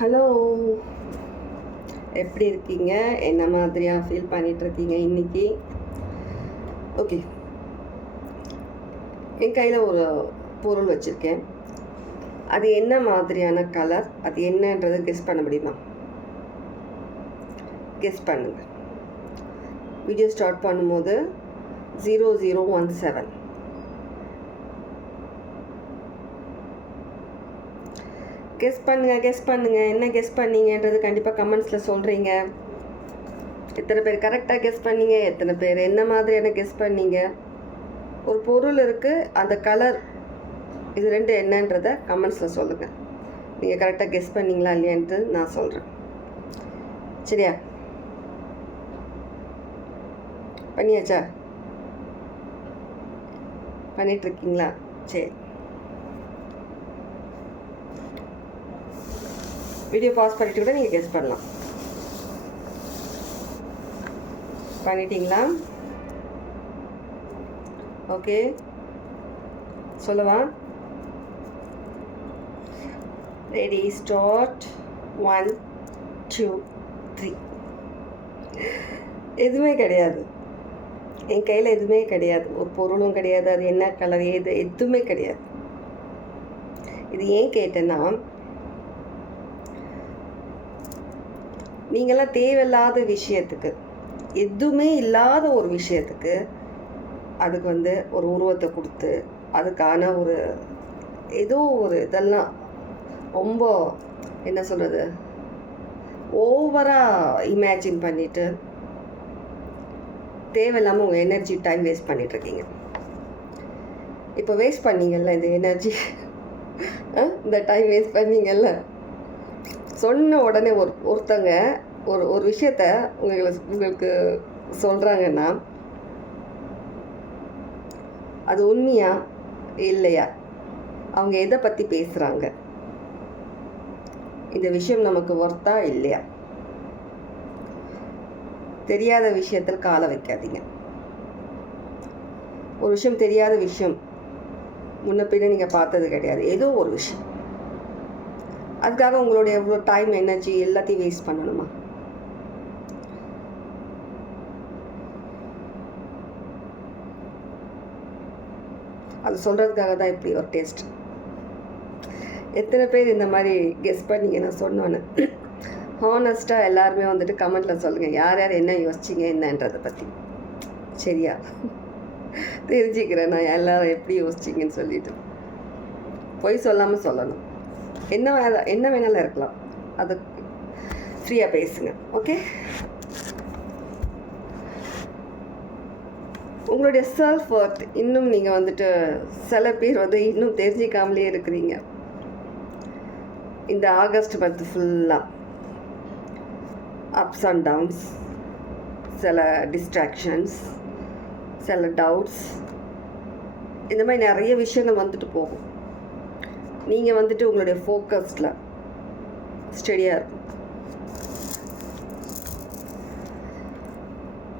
Hello, எப்படி இருக்கீங்க? என்ன மாதிரியாக ஃபீல் பண்ணிகிட்ருக்கீங்க இன்றைக்கி? ஓகே, என் கையில் ஒரு பொருள் வச்சுருக்கேன். அது என்ன மாதிரியான கலர், அது என்னன்றதை கெஸ் பண்ண முடியுமா? கெஸ் பண்ணுங்க. வீடியோ ஸ்டார்ட் பண்ணும்போது 0017. கெஸ் பண்ணுங்க. என்ன கெஸ் பண்ணீங்கன்றது கண்டிப்பாக கமெண்ட்ஸில் சொல்கிறீங்க. எத்தனை பேர் கரெக்டாக கெஸ் பண்ணீங்க, எத்தனை பேர் என்ன மாதிரியான கெஸ் பண்ணீங்க. ஒரு பொருள் இருக்குது, அந்த கலர், இது ரெண்டு என்னன்றதை கமெண்ட்ஸில் சொல்லுங்கள். நீங்கள் கரெக்டாக கெஸ் பண்ணீங்களா இல்லையான்ட்டு நான் சொல்கிறேன். சரியா? பண்ணியாச்சா? பண்ணிகிட்ருக்கீங்களா? சரி, வீடியோ பாஸ் பண்ணிவிட்டு கூட நீங்கள் கெஸ் பண்ணலாம். பண்ணிட்டீங்களா? ஓகே, சொல்லவா? Ready, start. 1 2 3. எதுவுமே கிடையாது. என் கையில் எதுவுமே கிடையாது. ஒரு பொருளும் கிடையாது. அது என்ன கலர், எதுவுமே கிடையாது. இது ஏன் கேட்டேன்னா, நீங்களாம் தேவையில்லாத விஷயத்துக்கு, எதுவுமே இல்லாத ஒரு விஷயத்துக்கு அதுக்கு ஒரு உருவத்தை கொடுத்து, அதுக்கான ஒரு ஏதோ ஒரு இதெல்லாம் ரொம்ப என்ன சொல்கிறது, ஓவராக இமேஜின் பண்ணிவிட்டு தேவையில்லாமல் உங்கள் எனர்ஜி டைம் வேஸ்ட் பண்ணிகிட்ருக்கீங்க. இப்போ வேஸ்ட் பண்ணீங்கல்ல இந்த எனர்ஜி, இந்த டைம் வேஸ்ட் பண்ணீங்கல்ல. சொன்ன உடனே ஒருத்தங்க ஒரு விஷயத்த உங்களுக்கு சொல்கிறாங்கன்னா, அது உண்மையா இல்லையா, அவங்க எதை பற்றி பேசுகிறாங்க, இந்த விஷயம் நமக்கு ஒர்த்தா இல்லையா. தெரியாத விஷயத்தில் காலை வைக்காதீங்க. ஒரு விஷயம் தெரியாத விஷயம், முன்ன பின்ன நீங்கள் பார்த்தது கிடையாது, ஏதோ ஒரு விஷயம், அதுக்காக உங்களுடைய எவ்வளோ டைம் எனர்ஜி எல்லாத்தையும் வேஸ்ட் பண்ணணுமா? அது சொல்கிறதுக்காக தான் இப்படி ஒரு டேஸ்ட். எத்தனை பேர் இந்த மாதிரி கெஸ் பண்ணீங்க நான் சொன்னோன்னு? ஹானஸ்ட்டாக எல்லாருமே கமெண்ட்டில் சொல்லுங்கள், யார் யார் என்ன யோசிச்சிங்க என்னன்றதை பற்றி. சரியா? தெரிஞ்சுக்கிறேன் நான் எல்லாரும் எப்படி யோசிச்சிங்கன்னு சொல்லிட்டு. பொய் சொல்லாமல் சொல்லணும். என்ன வேணாலும் இருக்கலாம், அது ஃப்ரீயாக பேசுங்க. ஓகே, உங்களுடைய செல்ஃப் ஒர்த் இன்னும் நீங்கள் சில பேர் இன்னும் தெரிஞ்சிக்காமலே இருக்கிறீங்க. இந்த ஆகஸ்ட் மந்த் ஃபுல்லாக அப்ஸ் அண்ட் டவுன்ஸ், சில டிஸ்ட்ராக்ஷன்ஸ், சில டவுட்ஸ், இந்த மாதிரி நிறைய விஷயங்கள் போகும். நீங்கள் உங்களுடைய ஃபோக்கஸ்டில் ஸ்டடியாக இருக்கும்.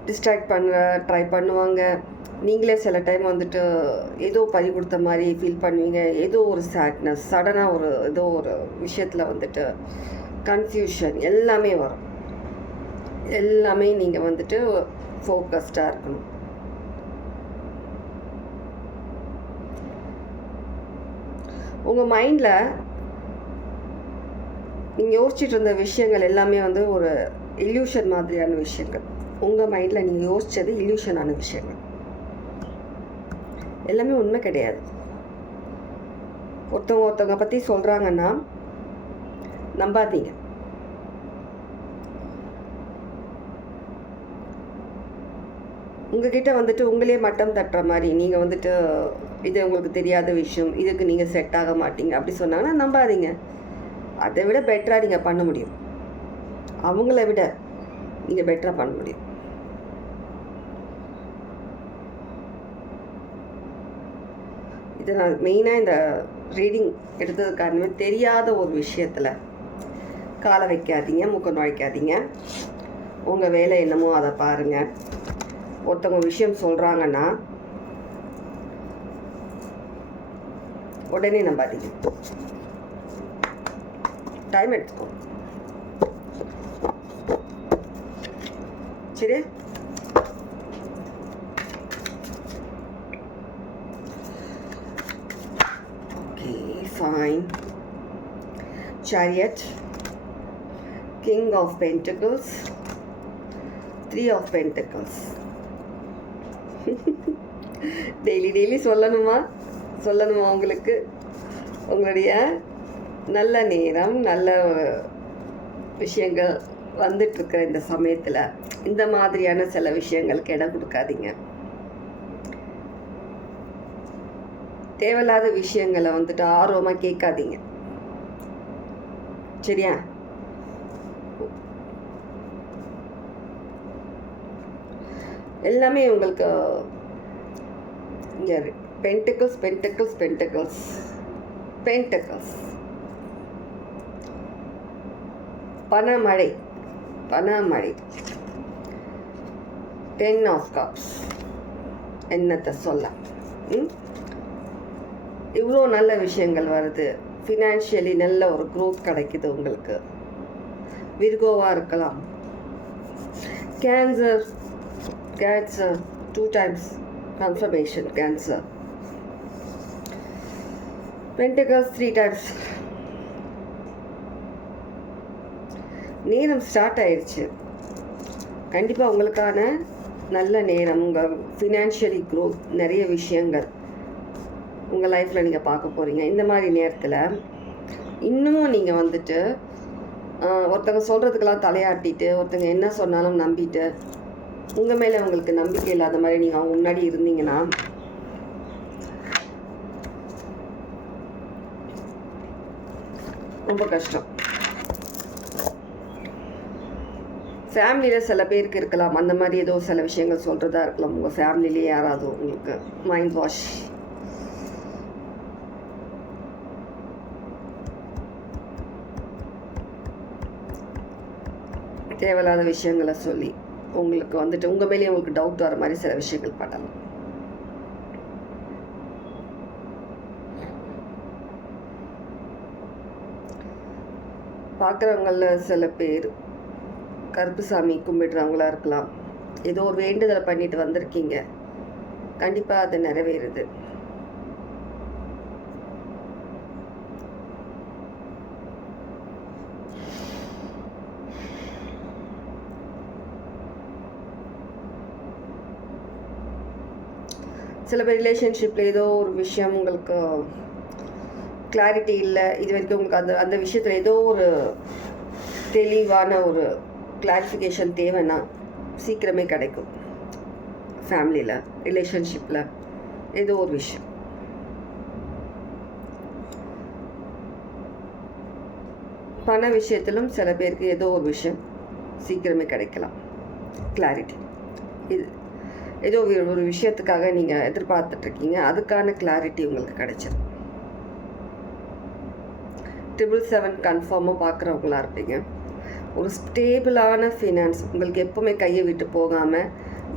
டிஸ்ட்ராக்ட் பண்ண ட்ரை பண்ணுவாங்க. நீங்களே சில டைம் ஏதோ பறி கொடுத்த மாதிரி ஃபீல் பண்ணுவீங்க. ஏதோ ஒரு சேட்னஸ், சடனாக ஏதோ ஒரு விஷயத்தில் கன்ஃபியூஷன் எல்லாமே வரும். எல்லாமே நீங்கள் ஃபோக்கஸ்டாக இருக்கணும். உங்கள் மைண்டில் நீங்கள் யோசிச்சுட்டு இருந்த விஷயங்கள் எல்லாமே ஒரு இல்யூஷன் மாதிரியான விஷயங்கள். உங்கள் மைண்டில் நீங்கள் யோசித்தது இல்யூஷனான விஷயங்கள், எல்லாமே உண்மை கிடையாது. ஒருத்தவங்க பற்றி சொல்கிறாங்கன்னா நம்பாதீங்க. உங்ககிட்ட உங்களே மட்டம் தட்டுற மாதிரி, நீங்கள் இது உங்களுக்கு தெரியாத விஷயம், இதுக்கு நீங்கள் செட் ஆக மாட்டீங்க அப்படி சொன்னாங்கன்னா நம்பாதீங்க. அதை விட பெட்டராக நீங்கள் பண்ண முடியும். அவங்கள விட நீங்கள் பெட்டராக பண்ண முடியும். இதை நான் மெயினாக இந்த ரீடிங் எடுத்தது காரணமே, தெரியாத ஒரு விஷயத்தில் காலை வைக்காதீங்க, மூக்கம் நுழைக்காதீங்க. உங்கள் வேலை என்னமோ அதை பாருங்கள். ஒருத்தவங்க விஷயம் சொல்கிறாங்கன்னா உடனே நம்பாதீங்க. டைம் எடுத்துக்கோ. சரி, okay fine. Chariot, King of Pentacles, Three of Pentacles. Daily சொல்லணுமா உங்களுக்கு உங்களுடைய நல்ல நேரம், நல்ல விஷயங்கள் வந்துட்டுருக்கிற இந்த சமயத்தில் இந்த மாதிரியான சில விஷயங்களுக்கு இடம் கொடுக்காதீங்க. தேவையில்லாத விஷயங்களை வந்துட்டு ஆர்வமாக கேட்காதீங்க. சரியா? எல்லாமே உங்களுக்கு இங்கே பென்டக்கிள்ஸ் பென்டக்கிள்ஸ் பென்டக்கிள்ஸ் பென்டக்கிள்ஸ், பணமழை பணமழை, 10 ஆஃப் கப்ஸ். என்னத்தை சொல்ல, இவ்வளோ நல்ல விஷயங்கள் வருது. ஃபினான்ஷியலி நல்ல ஒரு க்ரோத் கிடைக்குது உங்களுக்கு. விர்கோவாக இருக்கலாம். Cancer 2 times confirmation cancer. Pentacles 3 times. நேரம் ஸ்டார்ட் ஆயிடுச்சு. கண்டிப்பாக உங்களுக்கான நல்ல நேரம், உங்கள் ஃபினான்ஷியலி க்ரோத், நிறைய விஷயங்கள் உங்கள் லைஃப்பில் நீங்கள் பார்க்க போகிறீங்க. இந்த மாதிரி நேரத்தில் இன்னமும் நீங்கள் வந்துட்டு ஒருத்தங்க சொல்கிறதுக்கெல்லாம் தலையாட்டிட்டு, ஒருத்தங்க என்ன சொன்னாலும் நம்பிட்டு, உங்கள் மேலே உங்களுக்கு நம்பிக்கை இல்லாத மாதிரி நீங்கள் அவங்க முன்னாடி இருந்தீங்கன்னா ரொம்ப கஷ்டம். ஃபேமிலியில் சில பேருக்கு இருக்கலாம் அந்த மாதிரி ஏதோ சில விஷயங்கள் சொல்கிறதா இருக்கலாம். உங்கள் ஃபேமிலியிலே யாராவது உங்களுக்கு மைண்ட் வாஷ். தேவையில்லாத விஷயங்களை சொல்லி உங்களுக்கு வந்துட்டு உங்கள் மேலேயே உங்களுக்கு டவுட் வர மாதிரி சில விஷயங்கள் பண்ணலாம். பார்க்குறவங்களில் சில பேர் கருப்புசாமி கும்பிடுறவங்களா இருக்கலாம். ஏதோ ஒரு வேண்டுதலை பண்ணிட்டு வந்திருக்கீங்க. கண்டிப்பாக அது நிறைவேறுது. சில பேர் ரிலேஷன்ஷிப்பில் ஏதோ ஒரு விஷயம் உங்களுக்கு கிளாரிட்டி இல்லை. இது வரைக்கும் உங்களுக்கு அந்த விஷயத்தில் ஏதோ ஒரு தெளிவான ஒரு கிளாரிஃபிகேஷன் தேவைன்னா சீக்கிரமே கிடைக்கும். ஃபேமிலியில், ரிலேஷன்ஷிப்பில் ஏதோ ஒரு விஷயம். பண விஷயத்திலும் சில பேருக்கு ஏதோ ஒரு விஷயம் சீக்கிரமே கிடைக்கலாம். கிளாரிட்டி. இது ஏதோ ஒரு விஷயத்துக்காக நீங்கள் எதிர்பார்த்துட்ருக்கீங்க, அதுக்கான கிளாரிட்டி உங்களுக்கு கிடைச்சிடும். 777 கன்ஃபார்மாக பார்க்குறவங்களா இருப்பீங்க. ஒரு ஸ்டேபிளான ஃபினான்ஸ் உங்களுக்கு எப்போவுமே கையை விட்டு போகாமல்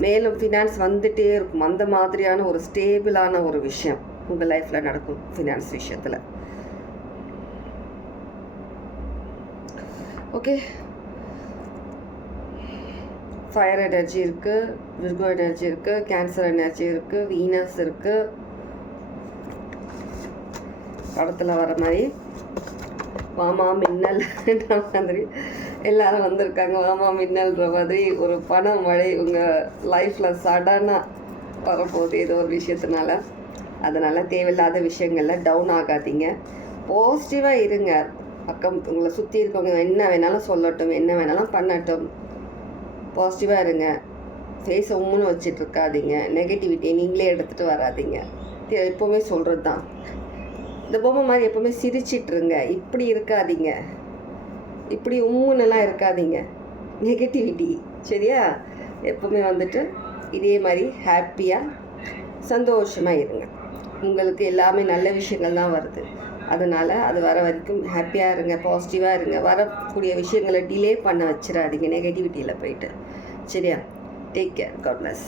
மேலும் ஃபினான்ஸ் வந்துகிட்டே இருக்கும். அந்த மாதிரியான ஒரு ஸ்டேபிளான ஒரு விஷயம் உங்கள் லைஃப்பில் நடக்கும். ஃபினான்ஸ் விஷயத்தில் ஓகே. ஃபயர் எனர்ஜி இருக்குது, விர்கோ எனர்ஜி இருக்குது, கேன்சர் எனர்ஜி இருக்குது, வீனஸ் இருக்குது. படத்தில் வர மாதிரி வாமா மின்னல் மாதிரி எல்லாரும் வந்திருக்காங்க. வாமா மின்னல்ன்ற மாதிரி ஒரு பண மழை உங்கள் லைஃப்பில் சடனாக வரப்போகுது ஏதோ ஒரு விஷயத்தினால. அதனால் தேவையில்லாத விஷயங்களில் டவுன் ஆகாதீங்க. பாசிட்டிவாக இருங்க. பக்கம் உங்களை சுற்றி இருக்கவங்க என்ன வேணாலும் சொல்லட்டும், என்ன வேணாலும் பண்ணட்டும். பாசிட்டிவாக இருங்க. ஃபேஸை உம்முன்னு வச்சுட்டு இருக்காதீங்க. நெகட்டிவிட்டியை நீங்களே எடுத்துகிட்டு வராதிங்க. எப்போவுமே சொல்கிறது தான். இந்த பொம்மை மாதிரி எப்போவுமே சிரிச்சிட்ருங்க. இப்படி இருக்காதீங்க, இப்படி உம்முன்னெல்லாம் இருக்காதீங்க. நெகட்டிவிட்டி சரியா? எப்போவுமே வந்துட்டு இதே மாதிரி ஹாப்பியாக சந்தோஷமாக இருங்க. உங்களுக்கு எல்லாமே நல்ல விஷயங்கள் தான் வருது. அதனால் அது வர வரைக்கும் ஹாப்பியாக இருங்க, பாசிட்டிவாக இருங்க. வரக்கூடிய விஷயங்களை டிலே பண்ண வச்சிடாதீங்க நெகட்டிவிட்டியில் போயிட்டு. சரியா? Take care. God plus.